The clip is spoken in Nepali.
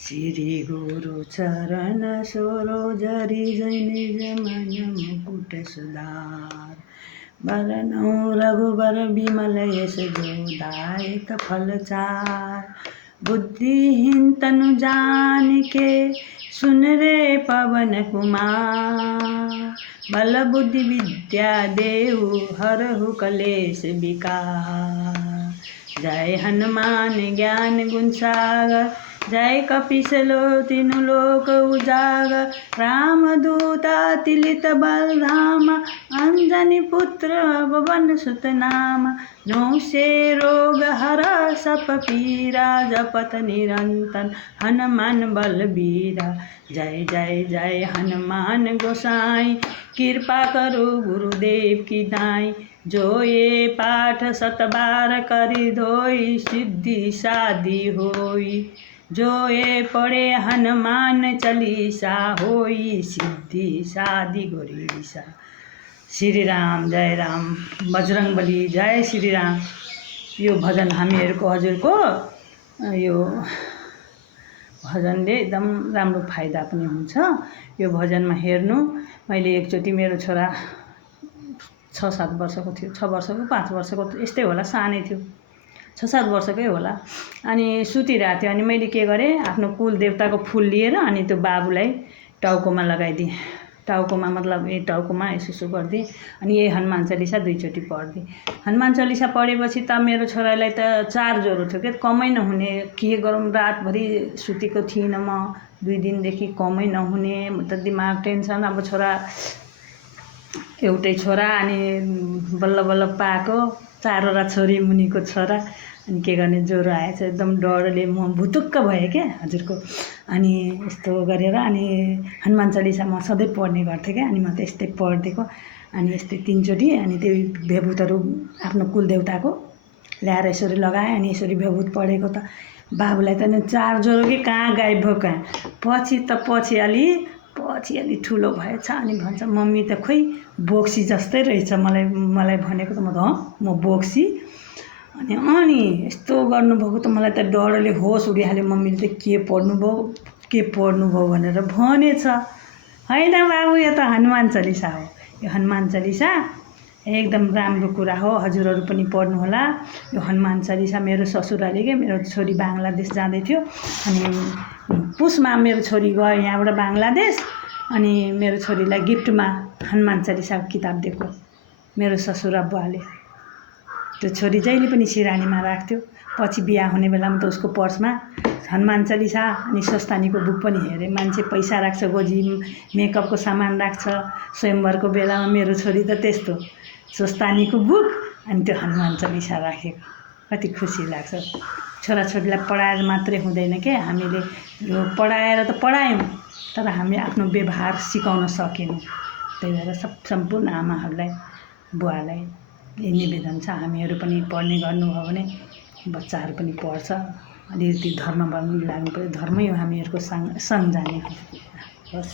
श्री गुरु चरण सरोजरी जैने जमन मुकुट सुधार वरनौ रघुबर विमल यश जोदायक फल चार। बुद्धिहीन तनु जानिके सुन रे पवन कुमार। बल बुद्धि विद्या देहु हरहु कलेश विकार। जय हनुमान ज्ञान गुण सागर जय कपीसलो तीनु लोक उजागर। रामदूत अतुलित बल धामा अंजनी पुत्र पवन सुत नामा। नौ से रोग हर सप पीरा जपत निरंतर हनुमान बलबीरा। जय जय जय हनुमान गोसाई कृपा करो गुरुदेव की दाई। जो ये पाठ 7 बार करि धोई सिद्धि साधी होई। जो ये पढ़े हनुमान चालीसा होई सिद्धि साधी गोरीसा। श्री राम जय राम बजरंग बली जय श्री राम। यो भजन हामीहरूको हजुरको यो भजनले एकदम राम्रो फाइदा पनि हुन्छ। यो भजनमा हेर्नु मैले एकचोटि मेरो छोरा 6-7 वर्षको थियो, 6 वर्षको 5 वर्षको यस्तै होला, सानै थियो, 6-7 वर्षकै होला। अनि सुतिरहेको थियो अनि मैले के गरेँ, आफ्नो कुल देवताको फुल लिएर अनि त्यो बाबुलाई टाउकोमा लगाइदिएँ। टाउकोमा मतलब ए टाउकोमा यसो गरिदिएँ। अनि यही हनुमान चालिसा 2 चोटि पढिदिएँ। हनुमान चालिसा पढेपछि त मेरो छोरालाई त 4 ज्वरो थियो के, कमै नहुने। के गरौँ, रातभरि सुतेको थिइनँ म, 2 दिनदेखि कमै नहुने। म त दिमाग टेन्सन। अब छोरा एउटै छोरा अनि बल्ल बल्ल पाएको, 4वटा छोरी मुनिको छोरा। अनि के गर्ने, ज्वरो आएछ, एकदम डरले म भुतुक्क भएँ क्या हजुरको। अनि यस्तो गरेर अनि हनुमान चालिसा म सधैँ पढ्ने गर्थेँ क्या। अनि म त यस्तै पढिदिएको। अनि यस्तै 3 चोटि अनि त्यो भेभूतहरू आफ्नो कुलदेवताको ल्याएर यसरी लगाएँ। अनि यसरी भेभूत पढेको त बाबुलाई त नि 4 ज्वरो कि कहाँ गायब भयो कहाँ। पछि अलि ठुलो भएछ। अनि भन्छ मम्मी त खोइ बोक्सी जस्तै रहेछ, मलाई भनेको त म त म बोक्सी। अनि यस्तो गर्नुभएको त मलाई त डरले होस उडिहाल्यो। मम्मीले त के पढ्नुभयो भनेर भनेछ। होइन बाबु, यो त हनुमान चालिसा हो। यो हनुमान चालिसा एकदम राम्रो कुरा हो, हजुरहरू पनि पढ्नु होला। यो हनुमान चालिसा मेरो ससुराले के, मेरो छोरी बाङ्लादेश जाँदै थियो। अनि पुसमा मेरो छोरी गयो यहाँबाट बाङ्लादेश। अनि मेरो छोरीलाई गिफ्टमा हनुमान चालिसाको किताब दिएको मेरो ससुरा बुवाले। त्यो छोरी जहिले पनि सिरानीमा राख्थ्यो। पछि बिहा हुने बेलामा त उसको पर्समा हनुमान चालिसा अनि स्वस्तानीको बुक पनि हेरेँ। मान्छे पैसा राख्छ, गोजी मेकअपको सामान राख्छ। स्वयम्वरको बेलामा मेरो छोरी त त्यस्तो स्वस्तानीको बुक अनि त्यो हनुमान चालिसा राखेको। कति खुसी लाग्छ। छोराछोरीलाई पढाएर मात्रै हुँदैन के, हामीले यो पढाएर त पढायौँ तर हामी आफ्नो व्यवहार सिकाउन सकेनौँ। त्यही भएर सम्पूर्ण आमाहरूलाई बुवालाई यही निवेदन छ, हामीहरू पनि पढ्ने गर्नुभयो भने बच्चाहरू पनि पढ्छ। अलिकति धर्ममा पनि लाग्नु पऱ्यो। धर्मै हो हामीहरूको सँग जाने हो। बस।